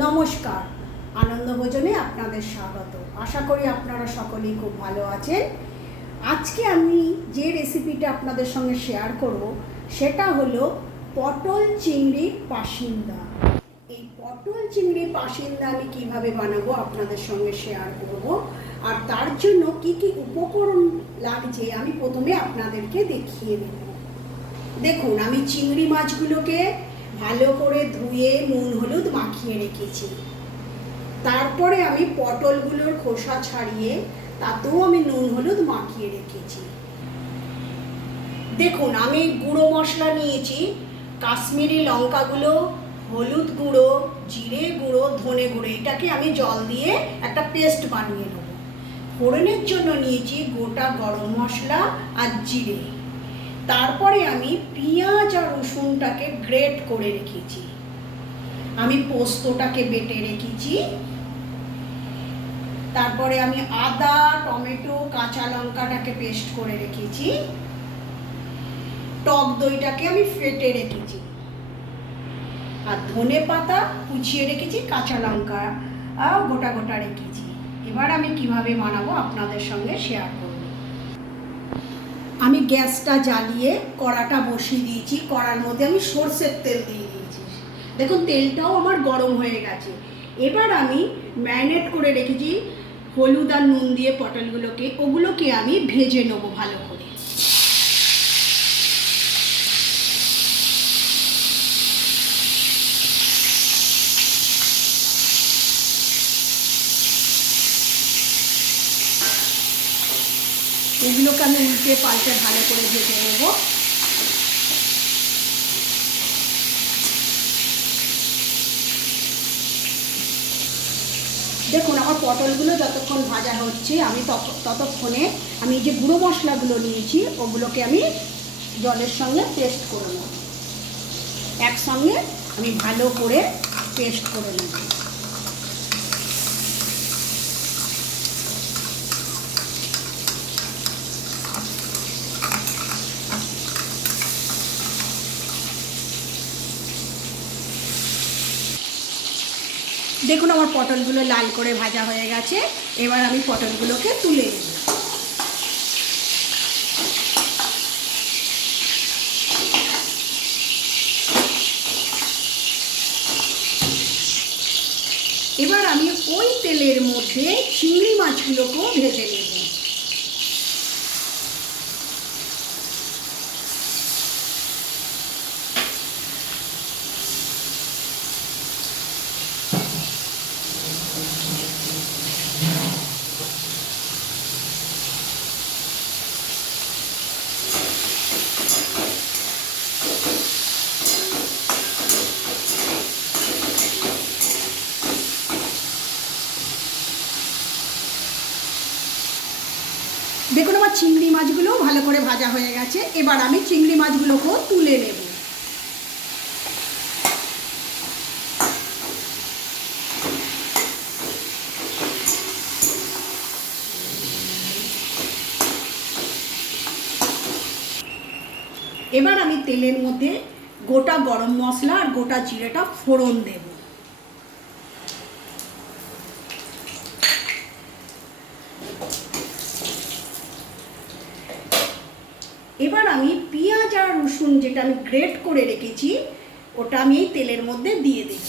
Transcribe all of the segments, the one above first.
নমস্কার। আনন্দ ভোজনে আপনাদের স্বাগত। আশা করি আপনারা সকলেই খুব ভালো আছেন। আজকে আমি যে রেসিপিটা আপনাদের সঙ্গে শেয়ার করব, সেটা হলো পটল চিংড়ির পাসিন্দা। এই পটল চিংড়ির পাসিন্দা আমি কীভাবে বানাবো আপনাদের সঙ্গে শেয়ার করব, আর তার জন্য কি কি উপকরণ লাগছে আমি প্রথমে আপনাদেরকে দেখিয়ে দেব। দেখুন, আমি চিংড়ি মাছগুলোকে ভালো করে ধুয়ে নুন হলুদ মাখিয়ে রেখেছি। তারপরে আমি পটলগুলোর খোসা ছাড়িয়ে তাতেও আমি নুন হলুদ মাখিয়ে রেখেছি। দেখুন, আমি গুঁড়ো মশলা নিয়েছি, কাশ্মীরি লঙ্কাগুলো, হলুদ গুঁড়ো, জিরে গুঁড়ো, ধনে গুঁড়ো, এটাকে আমি জল দিয়ে একটা পেস্ট বানিয়ে নেব। ফোড়নের জন্য নিয়েছি গোটা গরম মশলা আর জিরে। তারপরে আমি পেঁয়াজ রসুনটাকে গ্রেট করে রেখেছি। আমি পোস্তটাকে বেটে রেখেছি। তারপরে আমি আদা, টমেটো, কাঁচা লঙ্কাটাকে পেস্ট করে রেখেছি। টক দইটাকে আমি ফেটে রেখেছি। আর ধনে পাতা কুচিয়ে রেখেছি, কাঁচা লঙ্কা গোটা গোটা রেখেছি। এবার আমি কীভাবে বানাবো আপনাদের সঙ্গে শেয়ার করব। আমি গ্যাসটা জ্বালিয়ে কড়াটা বসিয়ে দিয়েছি। কড়ার মধ্যে আমি সর্ষের তেল দিয়ে দিয়েছি। দেখুন, তেলটাও আমার গরম হয়ে গেছে। এবার আমি ম্যারিনেট করে রেখেছি হলুদ আর নুন দিয়ে পটলগুলোকে। ওগুলোকে আমি ভেজে নেব ভালো করে। এগুলোকে আমি উল্টে পাল্টে ভালো করে ভেজে নেব। দেখুন, আমার পটলগুলো যতক্ষণ ভাজা হচ্ছে, আমি তত- ততক্ষণে আমি যে গুঁড়ো মশলাগুলো নিয়েছি, ওগুলোকে আমি জলের সঙ্গে পেস্ট করে নেব। একসঙ্গে আমি ভালো করে পেস্ট করে নেব। দেখুন আমার পটলগুলো লাল করে ভাজা হয়ে গেছে। এবার আমি পটলগুলোকে তুলে নিই এবার আমি ওই তেলের মধ্যে চিংড়ি মাছগুলোকেও ভেজে নেব দেখুন আমার চিংড়ি মাছগুলো ভালো করে ভাজা হয়ে গেছে। এবার আমি চিংড়ি মাছগুলোকেও তুলে নেব। এবার আমি তেলের মধ্যে গোটা গরম মশলা আর গোটা জিরেটা ফোড়ন দেব এবার আমি পেঁয়াজ আর রসুন যেটা আমি গ্রেট করে রেখেছি, ওটা আমি এই তেলের মধ্যে দিয়ে দেব।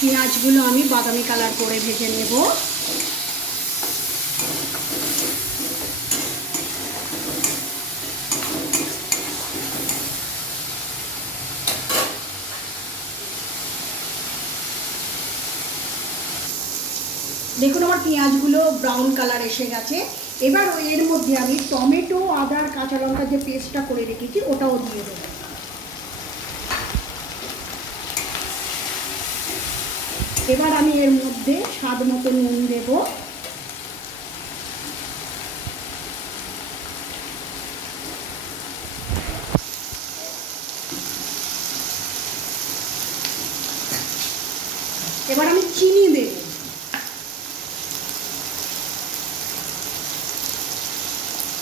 পেঁয়াজগুলো আমি বাদামি কালার করে ভেজে নেব। দেখুন আমার পেঁয়াজগুলো ব্রাউন কালার এসে গেছে। এবার এর মধ্যে আমি টমেটো আদার কাঁচা লঙ্কা যে পেস্টটা করে রেখেছি, ওটাও দিয়ে দেবো। এবার আমি এর মধ্যে স্বাদ মতো নুন দেব এবার আমি চিনি দেব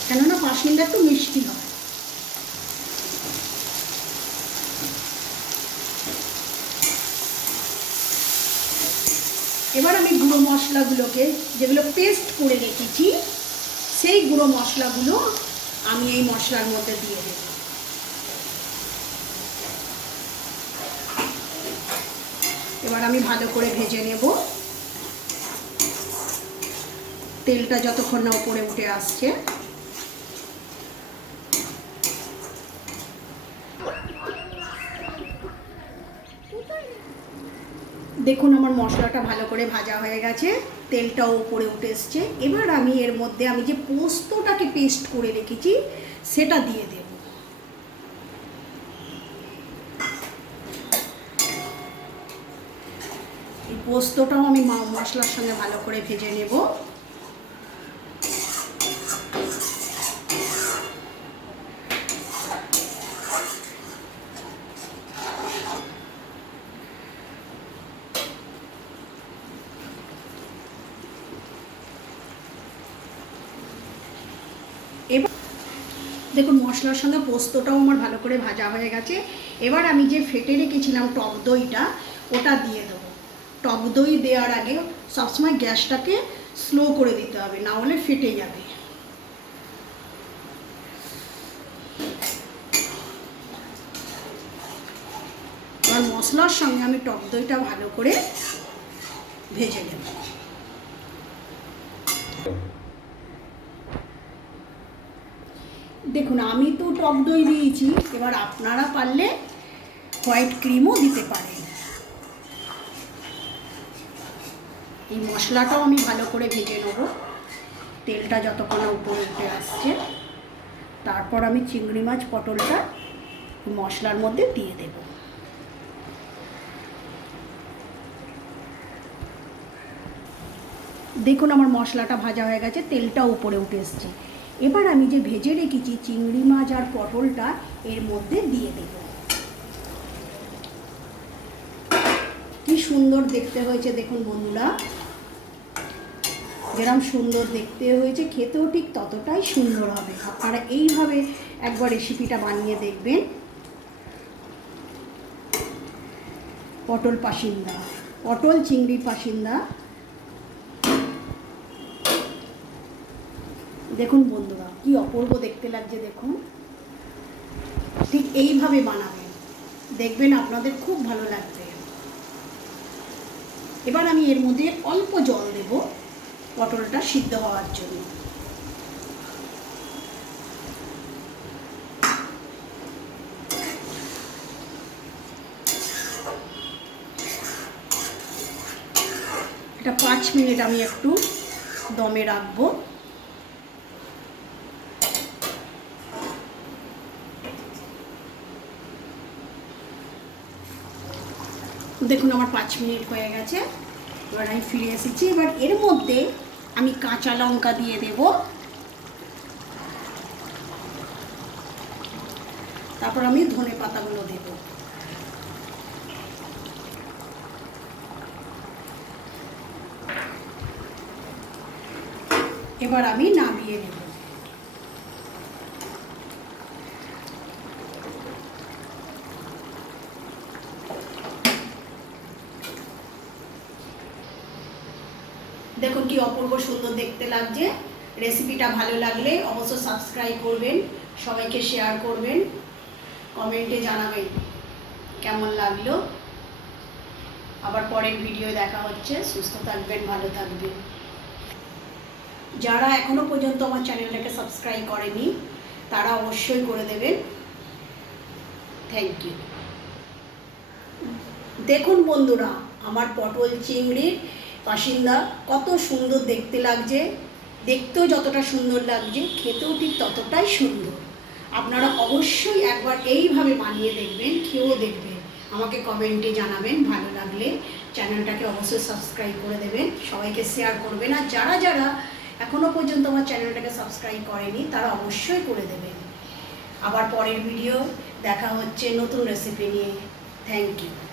কেননা পাসিনটা একটু মিষ্টি হয়। এবার আমি গুঁড়ো মশলাগুলোকে যেগুলো পেস্ট করে রেখেছি, সেই গুঁড়ো মশলাগুলো আমি এই মশলার মধ্যে দিয়ে দেব। এবার আমি ভালো করে ভেজে নেব। তেলটা যতক্ষণ না উপরে উঠে আসছে। দেখুন আমার মশলাটা ভালো করে ভাজা হয়ে গেছে, তেলটাও উপরে উঠে এসছে। এবার আমি এর মধ্যে আমি যে পোস্তটাকে পেস্ট করে রেখেছি, সেটা দিয়ে দেব। এই পোস্তটাও আমি মশলার সঙ্গে ভালো করে ভেজে নেব এবার দেখুন, মশলার সঙ্গে পোস্তটাও আমার ভালো করে ভাজা হয়ে গেছে। এবার আমি যে ফেটে রেখেছিলাম টক দইটা, ওটা দিয়ে দেবো। টক দই দেওয়ার আগে সবসময় গ্যাসটাকে স্লো করে দিতে হবে, না হলে ফেটে যাবে। মশলার সঙ্গে আমি টক দইটা ভালো করে ভেজে নেব। দেখুন, আমি তো টক দই দিয়েছি, এবার আপনারা পারলে হোয়াইট ক্রিমও দিতে পারেন। এই মশলাটাও আমি ভালো করে ভেজে নেব। তেলটা যতক্ষণ উপরে উঠে আসছে। তারপর আমি চিংড়ি মাছ, পটলটা মশলার মধ্যে দিয়ে দেব। দেখুন, আমার মশলাটা ভাজা হয়ে গেছে, তেলটাও উপরে উঠে এসছে। এবার আমি যে ভেজে রেখেছি চিংড়ি মাছ আর পটলটা, এর মধ্যে দিয়ে দেব। কি সুন্দর দেখতে হয়েছে দেখুন বন্ধুরা। যেরকম সুন্দর দেখতে হয়েছে, খেতেও ঠিক ততটাই সুন্দর হবে। আপনারা এইভাবে একবার রেসিপিটা বানিয়ে দেখবেন। পটল পাসিন্দা, পটল চিংড়ি পাসিন্দা। দেখুন বন্ধুরা, কি অপূর্ব দেখতে লাগছে, দেখুন। ঠিক এইভাবে বানাবেন দেখবেন আপনাদের খুব ভালো লাগবে। এবার আমি এর মধ্যে অল্প জল দেব পটলটা সিদ্ধ হওয়ার জন্য। এটা পাঁচ মিনিট আমি একটু দমে রাখব। দেখুন আমার পাঁচ মিনিট হয়ে গেছে। এবার আমি ফিরে এসেছি। এবার এর মধ্যে আমি কাঁচা লঙ্কা দিয়ে দেব। তারপর আমি ধনে পাতাগুলো দেব। এবার আমি নামিয়ে নেব দেখুন কি অপূর্ব সুন্দর দেখতে লাগছে। রেসিপিটা ভালো লাগলে অবশ্যই সাবস্ক্রাইব করবেন, সবাইকে শেয়ার করবেন কমেন্টে জানাবেন কেমন লাগল। আবার পরের ভিডিও দেখা হচ্ছে, সুস্থ থাকবেন, ভালো থাকবেন। যারা এখনও পর্যন্ত আমার চ্যানেলটাকে সাবস্ক্রাইব করেনি, তারা অবশ্যই করে দেবেন। থ্যাংক ইউ দেখুন বন্ধুরা, আমার পটল চিংড়ির বাসিন্দা, কত সুন্দর দেখতে লাগছে। দেখতেও যতটা সুন্দর লাগছে, খেতেও ঠিক ততটাই সুন্দর। আপনারা অবশ্যই একবার এইভাবে বানিয়ে দেখবেন, খেয়েও দেখবেন। আমাকে কমেন্টে জানাবেন, ভালো লাগলে। চ্যানেলটাকে অবশ্যই সাবস্ক্রাইব করে দেবেন। সবাইকে শেয়ার করবেন। আর যারা যারা এখনও পর্যন্ত আমার চ্যানেলটাকে সাবস্ক্রাইব করেনি, তারা অবশ্যই করে দেবেন। আবার পরের ভিডিও দেখা হচ্ছে নতুন রেসিপি নিয়ে। Thank you